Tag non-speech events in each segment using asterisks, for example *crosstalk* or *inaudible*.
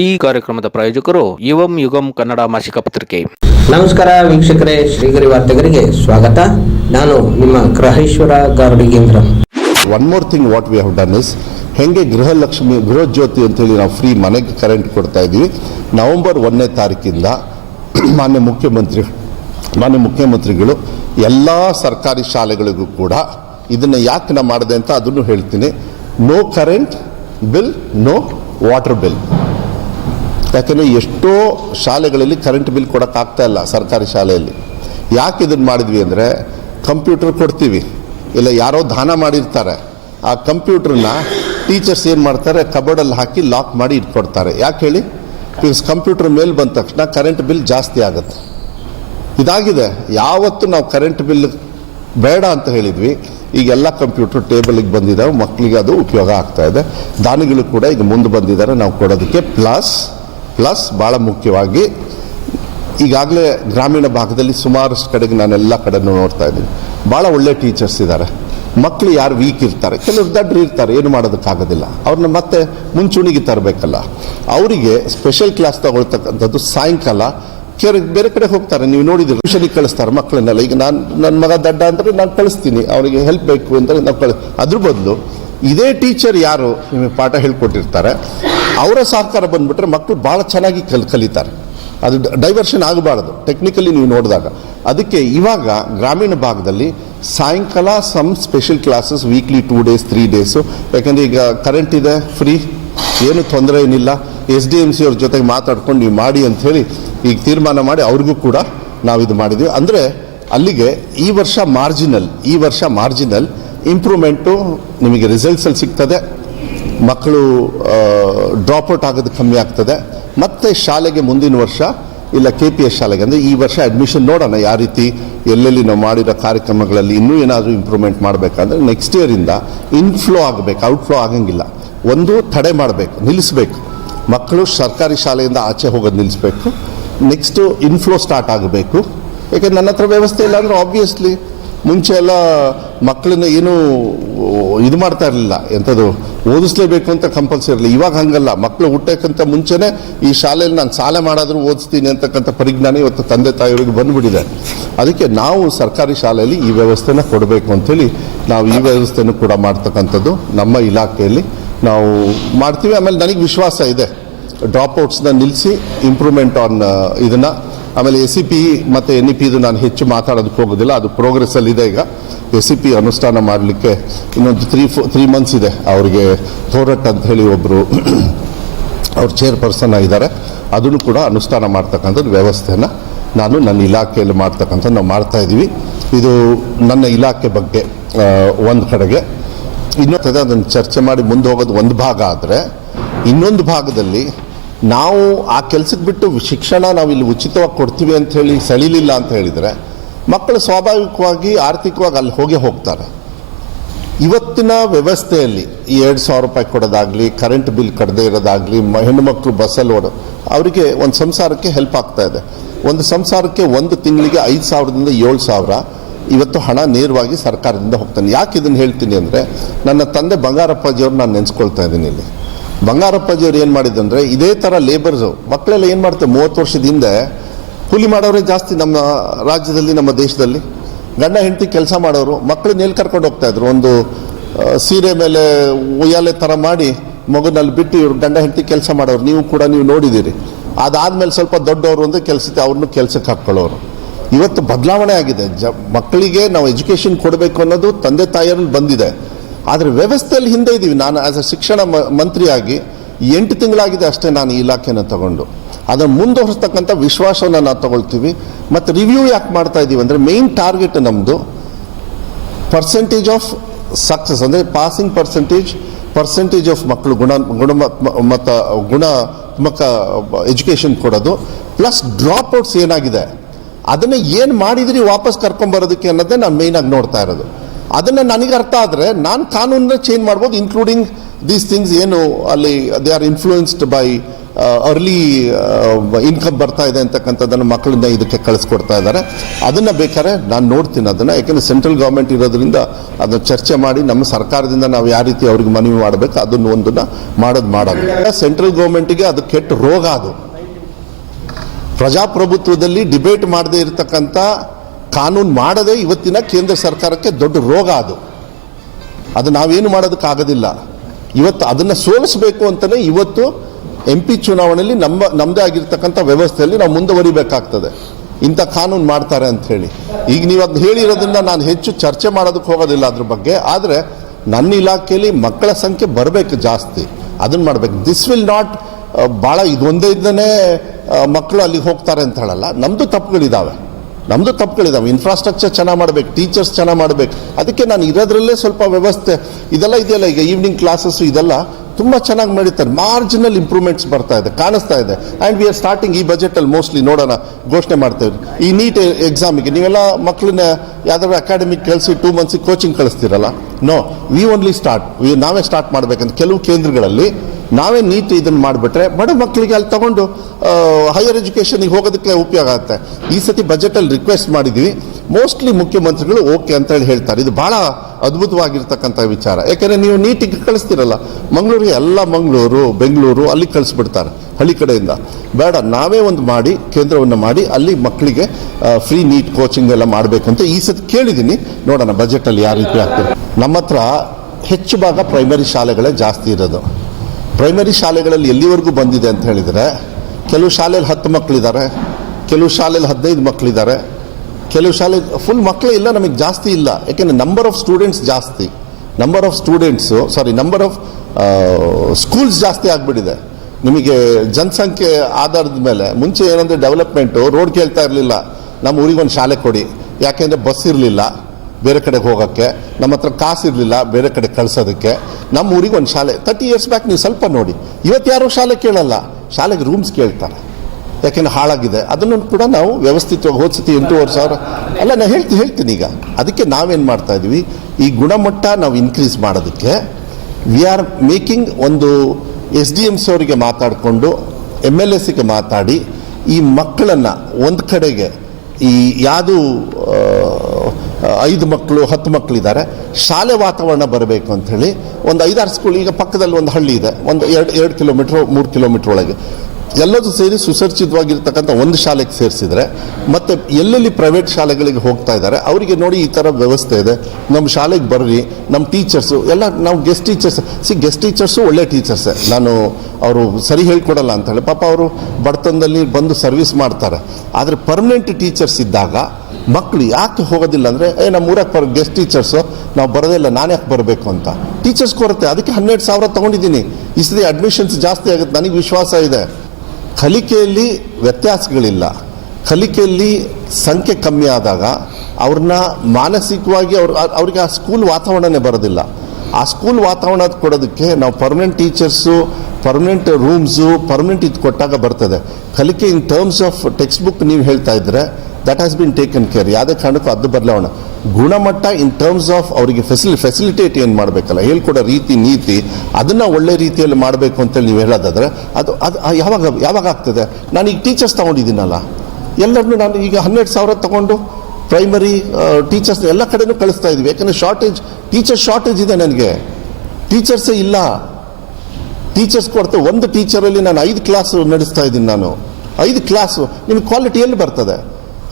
ಈ ಕಾರ್ಯಕ್ರಮದ ಪ್ರಾಯೋಜಕರು ಯುವಂ ಯುಗಂ ಕನ್ನಡ ಮಾಸಿಕ ಪತ್ರಿಕೆ. ನಮಸ್ಕಾರ ವೀಕ್ಷಕರೇ ಶ್ರೀಗರಿ ವಾರ್ತೆಗರಿಗೆ ಸ್ವಾಗತ. ನಾನು ನಿಮ್ಮ ಗ್ರಹೇಶ್ವರ ಗಾರ್ಡಿಗೇಂದ್ರ. One more thing what we have done is ಹೆಂಗೆ ಗೃಹಲಕ್ಷ್ಮಿ ಗೃಹಜ್ಯೋತಿ ಅಂತೇಳಿ ನಾವು ಫ್ರೀ ಮನೆಗೆ ಕರೆಂಟ್ ಕೊಡ್ತಾ ಇದ್ದೀವಿ ನವೆಂಬರ್ ಒಂದನೇ ತಾರೀಕಿಂದ *clears throat* ಮಾನ್ಯ ಮುಖ್ಯಮಂತ್ರಿ ಮಾನ್ಯ ಮುಖ್ಯಮಂತ್ರಿಗಳು ಎಲ್ಲ ಸರ್ಕಾರಿ ಶಾಲೆಗಳಿಗೂ ಕೂಡ ಇದನ್ನು ಯಾಕೆ ನಾ ಮಾಡಿದೆ ಅಂತ ಅದನ್ನು ಹೇಳ್ತೀನಿ. No current bill no water bill ಯಾಕಂದರೆ ಎಷ್ಟೋ ಶಾಲೆಗಳಲ್ಲಿ ಕರೆಂಟ್ ಬಿಲ್ ಕೊಡೋಕ್ಕಾಗ್ತಾ ಇಲ್ಲ ಸರ್ಕಾರಿ ಶಾಲೆಯಲ್ಲಿ. ಯಾಕೆ ಇದನ್ನು ಮಾಡಿದ್ವಿ ಅಂದರೆ ಕಂಪ್ಯೂಟರ್ ಕೊಡ್ತೀವಿ. ಇಲ್ಲ, ಯಾರೋ ದಾನ ಮಾಡಿರ್ತಾರೆ. ಆ ಕಂಪ್ಯೂಟ್ರನ್ನ ಟೀಚರ್ಸ್ ಏನು ಮಾಡ್ತಾರೆ? ಕಬೋರ್ಡಲ್ಲಿ ಹಾಕಿ ಲಾಕ್ ಮಾಡಿ ಇಟ್ಕೊಡ್ತಾರೆ. ಯಾಕೆ ಹೇಳಿ? ಬಿಕಾಸ್ ಕಂಪ್ಯೂಟರ್ ಮೇಲೆ ಬಂದ ತಕ್ಷಣ ಕರೆಂಟ್ ಬಿಲ್ ಜಾಸ್ತಿ ಆಗುತ್ತೆ. ಇದಾಗಿದೆ. ಯಾವತ್ತು ನಾವು ಕರೆಂಟ್ ಬಿಲ್ ಬೇಡ ಅಂತ ಹೇಳಿದ್ವಿ. ಈಗ ಎಲ್ಲ ಕಂಪ್ಯೂಟರ್ ಟೇಬಲಿಗೆ ಬಂದಿದ್ದಾವೆ ಮಕ್ಕಳಿಗೆ ಅದು ಉಪಯೋಗ ಆಗ್ತಾ ಇದೆ. ದಾನಿಗಳು ಕೂಡ ಈಗ ಮುಂದೆ ಬಂದಿದ್ದಾರೆ ನಾವು ಕೊಡೋದಕ್ಕೆ ಪ್ಲಸ್ ಪ್ಲಸ್ ಭಾಳ ಮುಖ್ಯವಾಗಿ ಈಗಾಗಲೇ ಗ್ರಾಮೀಣ ಭಾಗದಲ್ಲಿ ಸುಮಾರಷ್ಟು ಕಡೆಗೆ ನಾನೆಲ್ಲ ಕಡೆನೂ ನೋಡ್ತಾ ಇದ್ದೀನಿ. ಭಾಳ ಒಳ್ಳೆ ಟೀಚರ್ಸ್ ಇದ್ದಾರೆ. ಮಕ್ಕಳು ಯಾರು ವೀಕ್ ಇರ್ತಾರೆ? ಕೆಲವರು ದಡ್ರು ಇರ್ತಾರೆ. ಏನು ಮಾಡೋದಕ್ಕಾಗೋದಿಲ್ಲ. ಅವ್ರನ್ನ ಮತ್ತೆ ಮುಂಚೂಣಿಗೆ ತರಬೇಕಲ್ಲ. ಅವರಿಗೆ ಸ್ಪೆಷಲ್ ಕ್ಲಾಸ್ ತಗೊಳ್ತಕ್ಕಂಥದ್ದು ಸಾಯಂಕಾಲ. ಕೆರೆ, ಬೇರೆ ಕಡೆ ಹೋಗ್ತಾರೆ. ನೀವು ನೋಡಿದ್ರೆ ಟ್ಯೂಷನಿಗೆ ಕಳಿಸ್ತಾರೆ ಮಕ್ಕಳನ್ನೆಲ್ಲ. ಈಗ ನಾನು ನನ್ನ ಮಗ ದಡ್ಡ ಅಂದರೆ ನಾನು ಕಳಿಸ್ತೀನಿ. ಅವರಿಗೆ ಹೆಲ್ಪ್ ಬೇಕು ಅಂದರೆ ನಾವು ಕಳಿಸ್ ಅದ್ರ ಬದಲು ಇದೇ ಟೀಚರ್ ಯಾರು? ನಿಮಗೆ ಪಾಠ ಹೇಳ್ಕೊಟ್ಟಿರ್ತಾರೆ. ಅವರ ಸಹಕಾರ ಬಂದ್ಬಿಟ್ರೆ ಮಕ್ಕಳು ಭಾಳ ಚೆನ್ನಾಗಿ ಕಲ್, ಕಲಿತಾರೆ. ಅದು ಡೈವರ್ಷನ್ ಆಗಬಾರ್ದು. ಟೆಕ್ನಿಕಲಿ ನೀವು ನೋಡಿದಾಗ. ಅದಕ್ಕೆ ಇವಾಗ ಗ್ರಾಮೀಣ ಭಾಗದಲ್ಲಿ ಸಾಯಂಕಾಲ some special classes weekly two days three days ಯಾಕಂದರೆ ಈಗ ಕರೆಂಟ್ ಇದೆ ಫ್ರೀ ಏನು ತೊಂದರೆ ಏನಿಲ್ಲ. ಎಸ್ ಡಿ ಎಂ ಸಿ ಅವ್ರ ಜೊತೆಗೆ ಮಾತಾಡ್ಕೊಂಡು ನೀವು ಮಾಡಿ ಅಂಥೇಳಿ ಈಗ ತೀರ್ಮಾನ ಮಾಡಿ ಅವ್ರಿಗೂ ಕೂಡ ನಾವು ಇದು ಮಾಡಿದ್ವಿ. ಅಂದರೆ ಅಲ್ಲಿಗೆ ಈ ವರ್ಷ ಮಾರ್ಜಿನಲ್ ಈ ವರ್ಷ ಮಾರ್ಜಿನಲ್ ಇಂಪ್ರೂವ್ಮೆಂಟು ನಿಮಗೆ ರಿಸಲ್ಟ್ಸಲ್ಲಿ ಸಿಗ್ತದೆ. ಮಕ್ಕಳು ಡ್ರಾಪ್ಔಟ್ ಆಗೋದು ಕಮ್ಮಿ ಆಗ್ತದೆ. ಮತ್ತೆ ಶಾಲೆಗೆ ಮುಂದಿನ ವರ್ಷ, ಇಲ್ಲ ಕೆ ಪಿ ಎಸ್ ಶಾಲೆಗೆ, ಅಂದರೆ ಈ ವರ್ಷ ಅಡ್ಮಿಷನ್ ನೋಡೋಣ ಯಾವ ರೀತಿ, ಎಲ್ಲೆಲ್ಲಿ ನಾವು ಮಾಡಿರೋ ಕಾರ್ಯಕ್ರಮಗಳಲ್ಲಿ ಇನ್ನೂ ಏನಾದರೂ ಇಂಪ್ರೂವ್ಮೆಂಟ್ ಮಾಡಬೇಕಂದ್ರೆ ನೆಕ್ಸ್ಟ್ ಇಯರಿಂದ ಇನ್ಫ್ಲೋ ಆಗಬೇಕು ಔಟ್ಫ್ಲೋ ಆಗಂಗಿಲ್ಲ. ಒಂದು, ತಡೆ ಮಾಡಬೇಕು, ನಿಲ್ಲಿಸಬೇಕು. ಮಕ್ಕಳು ಸರ್ಕಾರಿ ಶಾಲೆಯಿಂದ ಆಚೆ ಹೋಗೋದು ನಿಲ್ಲಿಸಬೇಕು. ನೆಕ್ಸ್ಟು ಇನ್ಫ್ಲೋ ಸ್ಟಾರ್ಟ್ ಆಗಬೇಕು. ಯಾಕೆಂದ್ರೆ ನನ್ನ ಹತ್ರ ವ್ಯವಸ್ಥೆ ಇಲ್ಲ ಅಂದರೆ ಆಬ್ವಿಯಸ್ಲಿ ಮುಂಚೆ ಎಲ್ಲ ಮಕ್ಕಳನ್ನ ಏನು ಇದು ಮಾಡ್ತಾ ಇರಲಿಲ್ಲ. ಎಂಥದ್ದು ಓದಿಸ್ಲೇಬೇಕು ಅಂತ ಕಂಪಲ್ಸರಿ ಇವಾಗ ಹಂಗಲ್ಲ. ಮಕ್ಕಳು ಹುಟ್ಟೋಕ್ಕಿಂತ ಮುಂಚೆನೇ ಈ ಶಾಲೆಯಲ್ಲಿ ನಾನು ಶಾಲೆ ಮಾಡಾದರೂ ಓದಿಸ್ತೀನಿ ಅಂತಕ್ಕಂಥ ಪರಿಜ್ಞಾನ ಇವತ್ತು ತಂದೆ ತಾಯಿಯವರಿಗೆ ಬಂದುಬಿಟ್ಟಿದೆ. ಅದಕ್ಕೆ ನಾವು ಸರ್ಕಾರಿ ಶಾಲೆಯಲ್ಲಿ ಈ ವ್ಯವಸ್ಥೆನ ಕೊಡಬೇಕು ಅಂಥೇಳಿ ನಾವು ಈ ವ್ಯವಸ್ಥೆನೂ ಕೂಡ ಮಾಡ್ತಕ್ಕಂಥದ್ದು ನಮ್ಮ ಇಲಾಖೆಯಲ್ಲಿ ನಾವು ಮಾಡ್ತೀವಿ. ಆಮೇಲೆ ನನಗೆ ವಿಶ್ವಾಸ ಇದೆ. ಡ್ರಾಪ್ಔಟ್ಸ್ನ ನಿಲ್ಲಿಸಿ ಇಂಪ್ರೂವ್ಮೆಂಟ್ ಆನ್ ಇದನ್ನು ಆಮೇಲೆ ಎಸ್ ಸಿ ಪಿ ಮತ್ತು ಎನ್ ಇ ಪಿದು ನಾನು ಹೆಚ್ಚು ಮಾತಾಡೋದಕ್ಕೆ ಹೋಗೋದಿಲ್ಲ, ಅದು ಪ್ರೋಗ್ರೆಸ್ಸಲ್ಲಿ ಇದೆ ಈಗ. ಎಸ್ ಸಿ ಪಿ ಅನುಷ್ಠಾನ ಮಾಡಲಿಕ್ಕೆ ಇನ್ನೊಂದು ತ್ರೀ ಫೋ ತ್ರೀ ಮಂತ್ಸ್ ಇದೆ. ಅವರಿಗೆ ಥೋರಟ್ ಅಂತ ಹೇಳಿ ಒಬ್ಬರು *clears throat* ಅವ್ರ ಚೇರ್ಪರ್ಸನ್ ಇದ್ದಾರೆ. ಅದನ್ನು ಕೂಡ ಅನುಷ್ಠಾನ ಮಾಡ್ತಕ್ಕಂಥದ್ದು ವ್ಯವಸ್ಥೆಯನ್ನು ನಾನು ನನ್ನ ಇಲಾಖೆಯಲ್ಲಿ ಮಾಡ್ತಕ್ಕಂಥ ನಾವು ಮಾಡ್ತಾ ಇದ್ದೀವಿ. ಇದು ನನ್ನ ಇಲಾಖೆ ಬಗ್ಗೆ ಒಂದು ಕಡೆಗೆ. ಇನ್ನೊಂದು ಅದನ್ನು ಚರ್ಚೆ ಮಾಡಿ ಮುಂದೆ ಹೋಗೋದು ಒಂದು ಭಾಗ ಆದರೆ, ಇನ್ನೊಂದು ಭಾಗದಲ್ಲಿ ನಾವು ಆ ಕೆಲಸಕ್ಕೆ ಬಿಟ್ಟು ಶಿಕ್ಷಣ ನಾವು ಇಲ್ಲಿ ಉಚಿತವಾಗಿ ಕೊಡ್ತೀವಿ ಅಂತ ಹೇಳಿ ಸೆಳಿಲಿಲ್ಲ ಅಂತ ಹೇಳಿದರೆ ಮಕ್ಕಳು ಸ್ವಾಭಾವಿಕವಾಗಿ, ಆರ್ಥಿಕವಾಗಿ ಅಲ್ಲಿ ಹೋಗೇ ಹೋಗ್ತಾರೆ. ಇವತ್ತಿನ ವ್ಯವಸ್ಥೆಯಲ್ಲಿ ಈ ಎರಡು ಸಾವಿರ ರೂಪಾಯಿ ಕೊಡೋದಾಗಲಿ ಕರೆಂಟ್ ಬಿಲ್ ಕಡದೇ ಇರೋದಾಗಲಿ ಹೆಣ್ಣುಮಕ್ಕಳು ಬಸ್ಸಲ್ಲಿ ಓಡೋ, ಅವರಿಗೆ ಒಂದು ಸಂಸಾರಕ್ಕೆ ಹೆಲ್ಪ್ ಆಗ್ತಾ ಇದೆ. ಒಂದು ಸಂಸಾರಕ್ಕೆ ಒಂದು ತಿಂಗಳಿಗೆ ಐದು ಸಾವಿರದಿಂದ ಏಳು ಸಾವಿರ, ಇವತ್ತು ಹಣ ನೇರವಾಗಿ ಸರ್ಕಾರದಿಂದ ಹೋಗ್ತಾನೆ. ಯಾಕೆ ಇದನ್ನು ಹೇಳ್ತೀನಿ ಅಂದರೆ, ನನ್ನ ತಂದೆ ಬಂಗಾರಪ್ಪಾಜಿಯವ್ರು ನಾನು ನೆನೆಸ್ಕೊಳ್ತಾ ಇದ್ದೀನಿ ಇಲ್ಲಿ. ಬಂಗಾರಪ್ಪಾಜಿಯವ್ರು ಏನು ಮಾಡಿದಂದರೆ ಇದೇ ಥರ ಲೇಬರ್ಸು ಮಕ್ಕಳೆಲ್ಲ ಏನು ಮಾಡ್ತಾರೆ ಮೂವತ್ತು ವರ್ಷದ ಹಿಂದೆ, ಕೂಲಿ ಮಾಡೋರೇ ಜಾಸ್ತಿ ನಮ್ಮ ರಾಜ್ಯದಲ್ಲಿ, ನಮ್ಮ ದೇಶದಲ್ಲಿ. ಗಂಡ, ಹೆಂಡತಿ ಕೆಲಸ ಮಾಡೋರು ಮಕ್ಕಳನ್ನ ಎಲ್ಲಿ ಕರ್ಕೊಂಡು ಹೋಗ್ತಾಯಿದ್ರು ಒಂದು ಸೀರೆ ಮೇಲೆ ಉಯ್ಯಾಲೆ ಥರ ಮಾಡಿ, ಮಗುನಲ್ಲಿ ಬಿಟ್ಟು ಇವರು ಗಂಡ, ಹೆಂಡತಿ ಕೆಲಸ ಮಾಡೋರು. ನೀವು ಕೂಡ ನೀವು ನೋಡಿದ್ದೀರಿ. ಅದಾದಮೇಲೆ ಸ್ವಲ್ಪ ದೊಡ್ಡವರು ಅಂದರೆ ಕೆಲಸಕ್ಕೆ ಅವ್ರನ್ನೂ ಕೆಲಸಕ್ಕೆ ಹಾಕ್ಕೊಳ್ಳೋರು. ಇವತ್ತು ಬದಲಾವಣೆ ಆಗಿದೆ. ಜ, ಮಕ್ಕಳಿಗೆ ನಾವು ಎಜುಕೇಷನ್ ಕೊಡಬೇಕು ಅನ್ನೋದು ತಂದೆ ತಾಯಿಯರಲ್ಲಿ ಬಂದಿದೆ. ಆದರೆ ವ್ಯವಸ್ಥೆಯಲ್ಲಿ ಹಿಂದೆ ಇದ್ದೀವಿ ನಾನು ಆ್ಯಸ್ ಅ ಶಿಕ್ಷಣ ಮಂತ್ರಿಯಾಗಿ ಎಂಟು ತಿಂಗಳಾಗಿದೆ ಅಷ್ಟೇ ನಾನು ಈ ತಗೊಂಡು. ಅದನ್ನು ಮುಂದುವರಿಸ್ತಕ್ಕಂಥ ವಿಶ್ವಾಸವನ್ನು ನಾವು ತಗೊಳ್ತೀವಿ. ಮತ್ತು ರಿವ್ಯೂ ಯಾಕೆ ಮಾಡ್ತಾ ಇದ್ದೀವಿ ಅಂದರೆ ಮೇಯ್ನ್ ಟಾರ್ಗೆಟ್ ನಮ್ಮದು ಪರ್ಸೆಂಟೇಜ್ ಆಫ್ ಸಕ್ಸಸ್ ಅಂದರೆ ಪಾಸಿಂಗ್ ಪರ್ಸೆಂಟೇಜ್ ಪರ್ಸೆಂಟೇಜ್ ಆಫ್ ಮಕ್ಕಳು ಗುಣ ಗುಣಮತ್ತ ಗುಣಾತ್ಮಕ ಎಜುಕೇಷನ್ ಕೊಡೋದು ಪ್ಲಸ್ ಡ್ರಾಪ್ ಔಟ್ಸ್ ಏನಾಗಿದೆ. ಅದನ್ನು ಏನು ಮಾಡಿದ್ರಿ ವಾಪಸ್ ಕರ್ಕೊಂಬರೋದಕ್ಕೆ ಅನ್ನೋದೇ ನಾನು ಮೇಯ್ನಾಗಿ ನೋಡ್ತಾ ಇರೋದು. ಅದನ್ನು ನನಗೆ ಅರ್ಥ ಆದರೆ ನಾನು ಕಾನೂನನ್ನ ಚೇಂಜ್ ಮಾಡ್ಬೋದು ಇನ್ಕ್ಲೂಡಿಂಗ್ ದೀಸ್ ಥಿಂಗ್ಸ್ ಏನು ಅಲ್ಲಿ they are influenced by early income ಬರ್ತಾ ಇದೆ ಅಂತಕ್ಕಂಥದ್ದನ್ನು ಮಕ್ಕಳನ್ನ ಇದಕ್ಕೆ ಕಳಿಸ್ಕೊಡ್ತಾ ಇದ್ದಾರೆ. ಅದನ್ನು ಬೇಕಾದ್ರೆ ನಾನು ನೋಡ್ತೀನಿ ಅದನ್ನು. ಯಾಕೆಂದರೆ ಸೆಂಟ್ರಲ್ ಗೌರ್ಮೆಂಟ್ ಇರೋದ್ರಿಂದ ಅದನ್ನು ಚರ್ಚೆ ಮಾಡಿ ನಮ್ಮ ಸರ್ಕಾರದಿಂದ ನಾವು ಯಾವ ರೀತಿ ಅವ್ರಿಗೆ ಮನವಿ ಮಾಡಬೇಕು, ಅದನ್ನು ಒಂದನ್ನು ಮಾಡೋದು ಮಾಡೋದು. ಸೆಂಟ್ರಲ್ ಗೌರ್ಮೆಂಟಿಗೆ ಅದು ಕೆಟ್ಟ ರೋಗ ಅದು. ಪ್ರಜಾಪ್ರಭುತ್ವದಲ್ಲಿ ಡಿಬೇಟ್ ಮಾಡದೇ ಇರತಕ್ಕಂಥ ಕಾನೂನು ಮಾಡದೆ ಇವತ್ತಿನ ಕೇಂದ್ರ ಸರ್ಕಾರಕ್ಕೆ ದೊಡ್ಡ ರೋಗ ಅದು. ಅದು ನಾವೇನು ಮಾಡೋದಕ್ಕಾಗೋದಿಲ್ಲ. ಇವತ್ತು ಅದನ್ನು ಸೋಲಿಸಬೇಕು ಅಂತಲೇ ಇವತ್ತು ಎಂ ಪಿ ಚುನಾವಣೆಯಲ್ಲಿ ನಮ್ಮ ನಮ್ಮದೇ ಆಗಿರ್ತಕ್ಕಂಥ ವ್ಯವಸ್ಥೆಯಲ್ಲಿ ನಾವು ಮುಂದುವರಿಬೇಕಾಗ್ತದೆ. ಇಂಥ ಕಾನೂನು ಮಾಡ್ತಾರೆ ಅಂತ ಹೇಳಿ. ಈಗ ನೀವು ಅದು ಹೇಳಿರೋದ್ರಿಂದ ನಾನು ಹೆಚ್ಚು ಚರ್ಚೆ ಮಾಡೋದಕ್ಕೆ ಹೋಗೋದಿಲ್ಲ ಅದ್ರ ಬಗ್ಗೆ. ಆದರೆ ನನ್ನ ಇಲಾಖೆಯಲ್ಲಿ ಮಕ್ಕಳ ಸಂಖ್ಯೆ ಬರಬೇಕು ಜಾಸ್ತಿ. ಅದನ್ನು ಮಾಡಬೇಕು. ದಿಸ್ ವಿಲ್ ನಾಟ್ ಭಾಳ ಇದೊಂದೇ ಇದ್ದನೇ ಮಕ್ಕಳು ಅಲ್ಲಿಗೆ ಹೋಗ್ತಾರೆ ಅಂತ ಹೇಳಲ್ಲ. ನಮ್ಮದು ತಪ್ಪುಗಳಿದ್ದಾವೆ ನಮ್ಮದು ತಪ್ಪುಗಳಿದಾವೆ. ಇನ್ಫ್ರಾಸ್ಟ್ರಕ್ಚರ್ ಚೆನ್ನಾಗಿ ಮಾಡಬೇಕು ಟೀಚರ್ಸ್ ಚೆನ್ನಾಗಿ ಮಾಡಬೇಕು. ಅದಕ್ಕೆ ನಾನು ಇರೋದ್ರಲ್ಲೇ ಸ್ವಲ್ಪ ವ್ಯವಸ್ಥೆ, ಇದೆಲ್ಲ ಇದೆಯಲ್ಲ, ಈಗ ಈವ್ನಿಂಗ್ ಕ್ಲಾಸಸ್ಸು ಇದೆಲ್ಲ ತುಂಬ ಚೆನ್ನಾಗಿ ಮಾಡಿರ್ತಾರೆ. ಮಾರ್ಜಿನಲ್ ಇಂಪ್ರೂವ್ಮೆಂಟ್ಸ್ ಬರ್ತಾ ಇದೆ, ಕಾಣಿಸ್ತಾ ಇದೆ. ಆ್ಯಂಡ್ ವಿ ಆರ್ ಸ್ಟಾರ್ಟಿಂಗ್ ಈ ಬಜೆಟಲ್ಲಿ ಮೋಸ್ಟ್ಲಿ ನೋಡೋಣ, ಘೋಷಣೆ ಮಾಡ್ತೇವೆ ಈ ನೀಟ್ ಎಕ್ಸಾಮಿಗೆ ನೀವೆಲ್ಲ ಮಕ್ಕಳನ್ನ ಯಾವ್ದಾದ್ರು ಅಕಾಡೆಮಿಕ್ ಕಳಿಸಿ ಟೂ ಮಂತ್ಸಿಗೆ coaching ಕಳಿಸ್ತೀರಲ್ಲ? No we only start we ನಾವೇ ಸ್ಟಾರ್ಟ್ ಮಾಡಬೇಕಂತ. ಕೆಲವು ಕೇಂದ್ರಗಳಲ್ಲಿ ನಾವೇ ನೀಟ್ ಇದನ್ನು ಮಾಡಿಬಿಟ್ರೆ ಬಡ ಮಕ್ಕಳಿಗೆ ಅಲ್ಲಿ ತಗೊಂಡು ಹೈಯರ್ ಎಜುಕೇಷನಿಗೆ ಹೋಗೋದಕ್ಕೆ ಉಪಯೋಗ ಆಗುತ್ತೆ. ಈ ಸತಿ ಬಜೆಟಲ್ಲಿ ರಿಕ್ವೆಸ್ಟ್ ಮಾಡಿದ್ವಿ. ಮೋಸ್ಟ್ಲಿ ಮುಖ್ಯಮಂತ್ರಿಗಳು ಓಕೆ ಅಂತ ಹೇಳಿ ಹೇಳ್ತಾರೆ. ಇದು ಭಾಳ ಅದ್ಭುತವಾಗಿರ್ತಕ್ಕಂಥ ವಿಚಾರ. ಯಾಕೆಂದರೆ ನೀವು ನೀಟಿಗೆ ಕಳಿಸ್ತೀರಲ್ಲ, ಮಂಗಳೂರಿಗೆ ಎಲ್ಲ ಮಂಗಳೂರು, ಬೆಂಗಳೂರು ಅಲ್ಲಿ ಕಳಿಸ್ಬಿಡ್ತಾರೆ, ಹಳ್ಳಿ ಕಡೆಯಿಂದ. ಬೇಡ, ನಾವೇ ಒಂದು ಮಾಡಿ, ಕೇಂದ್ರವನ್ನು ಮಾಡಿ, ಅಲ್ಲಿ ಮಕ್ಕಳಿಗೆ ಫ್ರೀ ನೀಟ್ ಕೋಚಿಂಗ್ ಎಲ್ಲ ಮಾಡಬೇಕಂತ ಈ ಸತಿ ಕೇಳಿದ್ದೀನಿ. ನೋಡೋಣ ಬಜೆಟಲ್ಲಿ ಯಾವ ರೀತಿ ಆಗ್ತದೆ. ನಮ್ಮ ಹತ್ರ ಹೆಚ್ಚು ಭಾಗ ಪ್ರೈಮರಿ ಶಾಲೆಗಳೇ ಜಾಸ್ತಿ ಇರೋದು. ಪ್ರೈಮರಿ ಶಾಲೆಗಳಲ್ಲಿ ಎಲ್ಲಿವರೆಗೂ ಬಂದಿದೆ ಅಂತ ಹೇಳಿದರೆ, ಕೆಲವು ಶಾಲೆಯಲ್ಲಿ ಹತ್ತು ಮಕ್ಕಳಿದ್ದಾರೆ ಕೆಲವು ಶಾಲೆಯಲ್ಲಿ ಹದಿನೈದು ಮಕ್ಕಳಿದ್ದಾರೆ ಕೆಲವು ಶಾಲೆ ಫುಲ್ ಮಕ್ಕಳೇ ಇಲ್ಲ, ನಮಗೆ ಜಾಸ್ತಿ ಇಲ್ಲ. ಯಾಕೆಂದರೆ ನಂಬರ್ ಆಫ್ ಸ್ಟೂಡೆಂಟ್ಸ್ ಜಾಸ್ತಿ. Number of students sorry number of schools ಜಾಸ್ತಿ ಆಗಿಬಿಟ್ಟಿದೆ. ನಿಮಗೆ ಜನಸಂಖ್ಯೆ ಆಧಾರದ ಮೇಲೆ, ಮುಂಚೆ ಏನಂದರೆ ಡೆವಲಪ್ಮೆಂಟು ರೋಡ್ ಕೇಳ್ತಾ ಇರಲಿಲ್ಲ. ನಮ್ಮ ಊರಿಗೆ ಒಂದು ಶಾಲೆ ಕೊಡಿ. ಯಾಕೆಂದರೆ ಬಸ್ ಇರಲಿಲ್ಲ. ಬೇರೆ ಕಡೆಗೆ ಹೋಗೋಕ್ಕೆ, ನಮ್ಮ ಹತ್ರ ಕಾಸು ಇರಲಿಲ್ಲ ಬೇರೆ ಕಡೆ ಕಳ್ಸೋದಕ್ಕೆ. ನಮ್ಮ ಊರಿಗೆ ಒಂದು ಶಾಲೆ ತರ್ಟಿ ಇಯರ್ಸ್ ಬ್ಯಾಕ್ ನೀವು ಸ್ವಲ್ಪ ನೋಡಿ. ಇವತ್ತು ಯಾರೂ ಶಾಲೆ ಕೇಳಲ್ಲ? ಶಾಲೆಗೆ ರೂಮ್ಸ್ ಕೇಳ್ತಾರೆ. ಯಾಕೆಂದ್ರೆ ಹಾಳಾಗಿದೆ. ಅದನ್ನು ಕೂಡ ನಾವು ವ್ಯವಸ್ಥಿತವಾಗಿ ಹೋದ್ಸತಿ ಎಂಟೂವರೆ ಸಾವಿರ ಅಲ್ಲ ನಾನು ಹೇಳ್ತೀನಿ ಹೇಳ್ತೀನಿ ಈಗ. ಅದಕ್ಕೆ ನಾವೇನು ಮಾಡ್ತಾ ಇದ್ದೀವಿ? ಈ ಗುಣಮಟ್ಟ ನಾವು ಇನ್ಕ್ರೀಸ್ ಮಾಡೋದಕ್ಕೆ ವಿ ಆರ್ ಮೇಕಿಂಗ್ ಒಂದು ಎಸ್ ಡಿ ಎಮ್ಸ್ ಅವರಿಗೆ ಮಾತಾಡಿಕೊಂಡು ಎಂ ಎಲ್ ಎಸ್ಗೆ ಮಾತಾಡಿ, ಈ ಮಕ್ಕಳನ್ನು ಒಂದು ಕಡೆಗೆ ಈ ಯಾವುದು ಐದು ಮಕ್ಕಳು, ಹತ್ತು ಮಕ್ಕಳಿದ್ದಾರೆ. ಶಾಲೆ ವಾತಾವರಣ ಬರಬೇಕು ಅಂಥೇಳಿ ಒಂದು ಐದಾರು ಸ್ಕೂಲ್ ಈಗ ಪಕ್ಕದಲ್ಲಿ ಒಂದು ಹಳ್ಳಿ ಇದೆ. ಒಂದು ಎರಡು ಎರಡು ಕಿಲೋಮೀಟ್ರ್ ಮೂರು ಕಿಲೋಮೀಟ್ರ್ ಒಳಗೆ. ಎಲ್ಲದೂ ಸೇರಿ ಸುಸರ್ಜಿತವಾಗಿರ್ತಕ್ಕಂಥ ಒಂದು ಶಾಲೆಗೆ ಸೇರಿಸಿದರೆ, ಮತ್ತು ಎಲ್ಲೆಲ್ಲಿ ಪ್ರೈವೇಟ್ ಶಾಲೆಗಳಿಗೆ ಹೋಗ್ತಾ ಇದ್ದಾರೆ, ಅವರಿಗೆ ನೋಡಿ ಈ ಥರ ವ್ಯವಸ್ಥೆ ಇದೆ. ನಮ್ಮ ಶಾಲೆಗೆ ಬರ್ರಿ, ನಮ್ಮ ಟೀಚರ್ಸು ಎಲ್ಲ ನಾವು guest teachers see guest teachers ಒಳ್ಳೆ ಟೀಚರ್ಸೇ ನಾನು ಅವರು ಸರಿ ಹೇಳ್ಕೊಡಲ್ಲ ಅಂತ ಹೇಳಿ, ಪಾಪ ಅವರು ಬಡತನದಲ್ಲಿ ಬಂದು ಸರ್ವಿಸ್ ಮಾಡ್ತಾರೆ. ಆದರೆ ಪರ್ಮನೆಂಟ್ ಟೀಚರ್ಸ್ ಇದ್ದಾಗ ಮಕ್ಕಳು ಯಾಕೆ ಹೋಗೋದಿಲ್ಲ ಅಂದರೆ, ಏ, ನಮ್ಮ ಊರಾಗ ಪರ್ ಗೆಸ್ಟ್ ಟೀಚರ್ಸು ನಾವು ಬರೋದಿಲ್ಲ ನಾನು ಯಾಕೆ ಬರಬೇಕು ಅಂತ? ಟೀಚರ್ಸ್ ಕೊರತೆ, ಅದಕ್ಕೆ ಹನ್ನೆರಡು ಸಾವಿರ ತೊಗೊಂಡಿದ್ದೀನಿ. ಈ ಅಡ್ಮಿಷನ್ಸ್ ಜಾಸ್ತಿ ಆಗುತ್ತೆ, ನನಗೆ ವಿಶ್ವಾಸ ಇದೆ. ಕಲಿಕೆಯಲ್ಲಿ ವ್ಯತ್ಯಾಸಗಳಿಲ್ಲ. ಕಲಿಕೆಯಲ್ಲಿ ಸಂಖ್ಯೆ ಕಮ್ಮಿ ಆದಾಗ, ಅವ್ರನ್ನ ಮಾನಸಿಕವಾಗಿ ಅವ್ರ ಅವ್ರಿಗೆ ಆ ಸ್ಕೂಲ್ ವಾತಾವರಣನೇ ಬರೋದಿಲ್ಲ. ಆ ಸ್ಕೂಲ್ ವಾತಾವರಣ ಕೊಡೋದಕ್ಕೆ ನಾವು permanent teachers permanent rooms permanent ಇದು ಕೊಟ್ಟಾಗ ಬರ್ತದೆ. ಕಲಿಕೆ in terms of text book ನೀವು ಹೇಳ್ತಾ ಇದ್ರೆ that has been taken care ಯಾವುದೇ ಕಾರಣಕ್ಕೂ ಅದು ಬದಲಾವಣೆ. ಗುಣಮಟ್ಟ ಇನ್ ಟರ್ಮ್ಸ್ ಆಫ್ ಅವರಿಗೆ ಫೆಸಿಲಿ ಫೆಸಿಲಿಟೇಟ್ ಏನು ಮಾಡಬೇಕಲ್ಲ? ಹೇಳ್ಕೊಡೋ ರೀತಿ, ನೀತಿ, ಅದನ್ನು ಒಳ್ಳೆ ರೀತಿಯಲ್ಲಿ ಮಾಡಬೇಕು ಅಂತೇಳಿ ನೀವು ಹೇಳೋದಾದರೆ, ಅದು ಅದು ಯಾವಾಗ ಯಾವಾಗ ಆಗ್ತದೆ? ನಾನು ಈಗ ಟೀಚರ್ಸ್ ತೊಗೊಂಡಿದ್ದೀನಲ್ಲ. ಎಲ್ಲರನ್ನೂ ನಾನು ಈಗ ಹನ್ನೆರಡು ಸಾವಿರ ತೊಗೊಂಡು ಪ್ರೈಮರಿ ಟೀಚರ್ಸ್ ಎಲ್ಲ ಕಡೆನೂ ಕಳಿಸ್ತಾ ಇದ್ದೀವಿ. ಯಾಕಂದರೆ ಶಾರ್ಟೇಜ್ ಟೀಚರ್ ಶಾರ್ಟೇಜ್ ಇದೆ ನನಗೆ. ಟೀಚರ್ಸೇ ಇಲ್ಲ. ಟೀಚರ್ಸ್ ಕೊಡ್ತೇವೆ ಒಂದು ಟೀಚರಲ್ಲಿ ನಾನು ಐದು ಕ್ಲಾಸ್ ನಡೆಸ್ತಾ ಇದ್ದೀನಿ ನಾನು. ಐದು ಕ್ಲಾಸು ನಿಮ್ಗೆ ಕ್ವಾಲಿಟಿ ಎಲ್ಲಿ ಬರ್ತದೆ?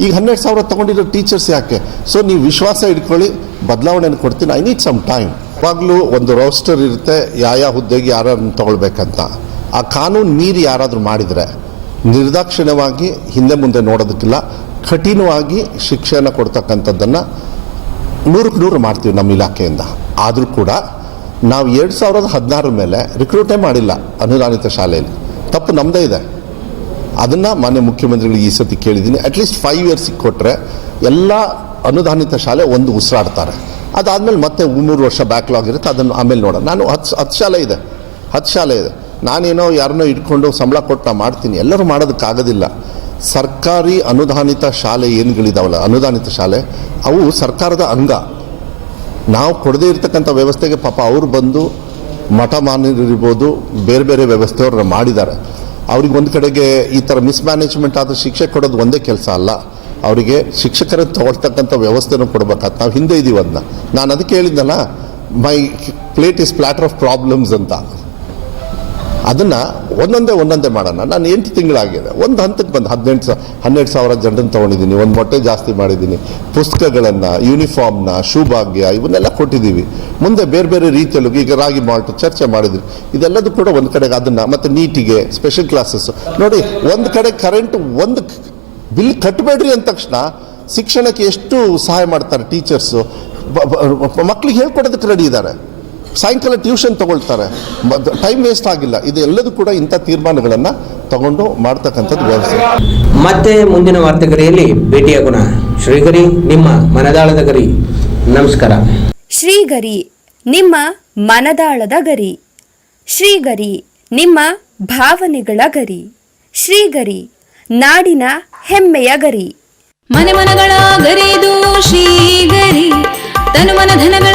ಈಗ ಹನ್ನೆರಡು ಸಾವಿರ ತೊಗೊಂಡಿರೋ ಟೀಚರ್ಸ್ ಯಾಕೆ? ಸೊ ನೀವು ವಿಶ್ವಾಸ ಇಟ್ಕೊಳ್ಳಿ, ಬದಲಾವಣೆಯನ್ನು ಕೊಡ್ತೀನಿ. ಐ ನೀಡ್ ಸಮ್ ಟೈಮ್ ಯಾವಾಗಲೂ ಒಂದು ರೋಸ್ಟರ್ ಇರುತ್ತೆ, ಯಾವ ಹುದ್ದೆಗೆ ಯಾರನ್ನು ತಗೊಳ್ಬೇಕಂತ. ಆ ಕಾನೂನು ಮೀರಿ ಯಾರಾದರೂ ಮಾಡಿದರೆ, ನಿರ್ದಾಕ್ಷಿಣ್ಯವಾಗಿ ಹಿಂದೆ ಮುಂದೆ ನೋಡೋದಕ್ಕಿಲ್ಲ, ಕಠಿಣವಾಗಿ ಶಿಕ್ಷೆಯನ್ನು ಕೊಡ್ತಕ್ಕಂಥದ್ದನ್ನು ನೂರಕ್ಕೆ ನೂರು ಮಾಡ್ತೀವಿ ನಮ್ಮ ಇಲಾಖೆಯಿಂದ. ಆದರೂ ಕೂಡ ನಾವು ಎರಡು ಸಾವಿರದ ಹದಿನಾರ ಮೇಲೆ ರಿಕ್ರೂಟೇ ಮಾಡಿಲ್ಲ ಅನುದಾನಿತ ಶಾಲೆಯಲ್ಲಿ. ತಪ್ಪು ನಮ್ಮದೇ ಇದೆ. ಅದನ್ನು ಮಾನ್ಯ ಮುಖ್ಯಮಂತ್ರಿಗಳಿಗೆ ಈ ಸತಿ ಕೇಳಿದ್ದೀನಿ. ಅಟ್ಲೀಸ್ಟ್ ಫೈವ್ ಇಯರ್ಸಿಗೆ ಕೊಟ್ಟರೆ ಎಲ್ಲ ಅನುದಾನಿತ ಶಾಲೆ ಒಂದು ಉಸಿರಾಡ್ತಾರೆ. ಅದಾದಮೇಲೆ ಮತ್ತೆ ಮೂರು ವರ್ಷ ಬ್ಯಾಕ್ಲಾಗ್ ಇರುತ್ತೆ, ಅದನ್ನು ಆಮೇಲೆ ನೋಡೋಣ. ನಾನು ಹತ್ತು ಹತ್ತು ಶಾಲೆ ಇದೆ ಹತ್ತು ಶಾಲೆ ಇದೆ. ನಾನೇನೋ ಯಾರನ್ನೋ ಇಟ್ಕೊಂಡು ಸಂಬಳ ಕೊಟ್ಟು ನಾ ಮಾಡ್ತೀನಿ. ಎಲ್ಲರೂ ಮಾಡೋದಕ್ಕಾಗೋದಿಲ್ಲ. ಸರ್ಕಾರಿ ಅನುದಾನಿತ ಶಾಲೆ ಏನುಗಳಿದಾವಲ್ಲ, ಅನುದಾನಿತ ಶಾಲೆ, ಅವು ಸರ್ಕಾರದ ಅಂಗ. ನಾವು ಕೊಡದೇ ಇರ್ತಕ್ಕಂಥ ವ್ಯವಸ್ಥೆಗೆ ಪಾಪ ಅವರು ಬಂದು ಮಠ ಮಾನ್ಯರಿರ್ಬೋದು, ಬೇರೆ ಬೇರೆ ವ್ಯವಸ್ಥೆಯವ್ರನ್ನ ಮಾಡಿದ್ದಾರೆ. ಅವ್ರಿಗೆ ಒಂದು ಕಡೆಗೆ ಈ ಥರ ಮಿಸ್ಮ್ಯಾನೇಜ್ಮೆಂಟ್ ಆದ ಶಿಕ್ಷೆ ಕೊಡೋದು ಒಂದೇ ಕೆಲಸ ಅಲ್ಲ. ಅವರಿಗೆ ಶಿಕ್ಷಕರನ್ನು ತಗೊಳ್ತಕ್ಕಂಥ ವ್ಯವಸ್ಥೆನೂ ಕೊಡ್ಬೇಕಾಗ್ತದೆ ನಾವು ಹಿಂದೆ ಇದೀವಿ ಅದನ್ನ ನಾನು ಅದಕ್ಕೆ ಹೇಳಿದ್ನಲ್ಲ my plate is platter of problems ಅಂತ. ಅದನ್ನು ಒಂದೊಂದೇ ಒಂದೊಂದೇ ಮಾಡೋಣ. ನಾನು ಎಂಟು ತಿಂಗಳಾಗಿದೆ. ಒಂದು ಹಂತಕ್ಕೆ ಬಂದು ಹದಿನೆಂಟು ಹನ್ನೆರಡು ಸಾವಿರ ಜನರನ್ನು ತೊಗೊಂಡಿದ್ದೀನಿ. ಒಂದು ಮೊಟ್ಟೆ ಜಾಸ್ತಿ ಮಾಡಿದ್ದೀನಿ. ಪುಸ್ತಕಗಳನ್ನು ಯೂನಿಫಾರ್ಮ್ನ ಶೂಭಾಗ್ಯ, ಇವನ್ನೆಲ್ಲ ಕೊಟ್ಟಿದ್ದೀವಿ. ಮುಂದೆ ಬೇರೆ ಬೇರೆ ರೀತಿಯಲ್ಲೂ ಈಗ ರಾಗಿ ಮಾಲ್ಟ್ ಚರ್ಚೆ ಮಾಡಿದ್ವಿ. ಇದೆಲ್ಲದೂ ಕೂಡ ಒಂದು ಕಡೆಗೆ ಅದನ್ನು ಮತ್ತು ನೀಟಿಗೆ ಸ್ಪೆಷಲ್ ಕ್ಲಾಸಸ್ ನೋಡಿ, ಒಂದು ಕಡೆ ಕರೆಂಟ್ ಒಂದು ಬಿಲ್ ಕಟ್ಟಬೇಡ್ರಿ ಅಂದ ತಕ್ಷಣ ಶಿಕ್ಷಣಕ್ಕೆ ಎಷ್ಟು ಸಹಾಯ ಮಾಡ್ತಾರೆ ಟೀಚರ್ಸು ಮಕ್ಕಳಿಗೆ ಹೇಳ್ಕೊಡೋದಕ್ಕೆ ರೆಡಿ ಇದ್ದಾರೆ. ಸಾಯಂಕಾಲ ಟ್ಯೂಷನ್ ತಗೊಳ್ತಾರೆ. ಟೈಮ್ ವೇಸ್ಟ್ ಆಗಿಲ್ಲ. ಇದು ಎಲ್ಲದೂ ಕೂಡ ಇಂಥ ತೀರ್ಮಾನಗಳನ್ನು ತಗೊಂಡು ಮಾಡ್ತಕ್ಕಂಥದ್ದು ವ್ಯವಸ್ಥೆ. ಮತ್ತೆ ಮುಂದಿನ ವಾರ್ತೆಗರಿಯಲ್ಲಿ ಭೇಟಿಯಾಗೋಣ ಶ್ರೀಗರಿ ನಿಮ್ಮ ಮನದಾಳದ ಗರಿ. ನಮಸ್ಕಾರ. ಶ್ರೀಗರಿ ನಿಮ್ಮ ಮನದಾಳದ ಗರಿ. ಶ್ರೀಗರಿ ನಿಮ್ಮ ಭಾವನೆಗಳ ಗರಿ. ಶ್ರೀಗರಿ ನಾಡಿನ ಹೆಮ್ಮೆಯ ಗರಿ. ಮನೆ ಮನಗಳ ಗರಿದು ಶ್ರೀಗರಿ. ತನು ಮನ ಧನಗಳ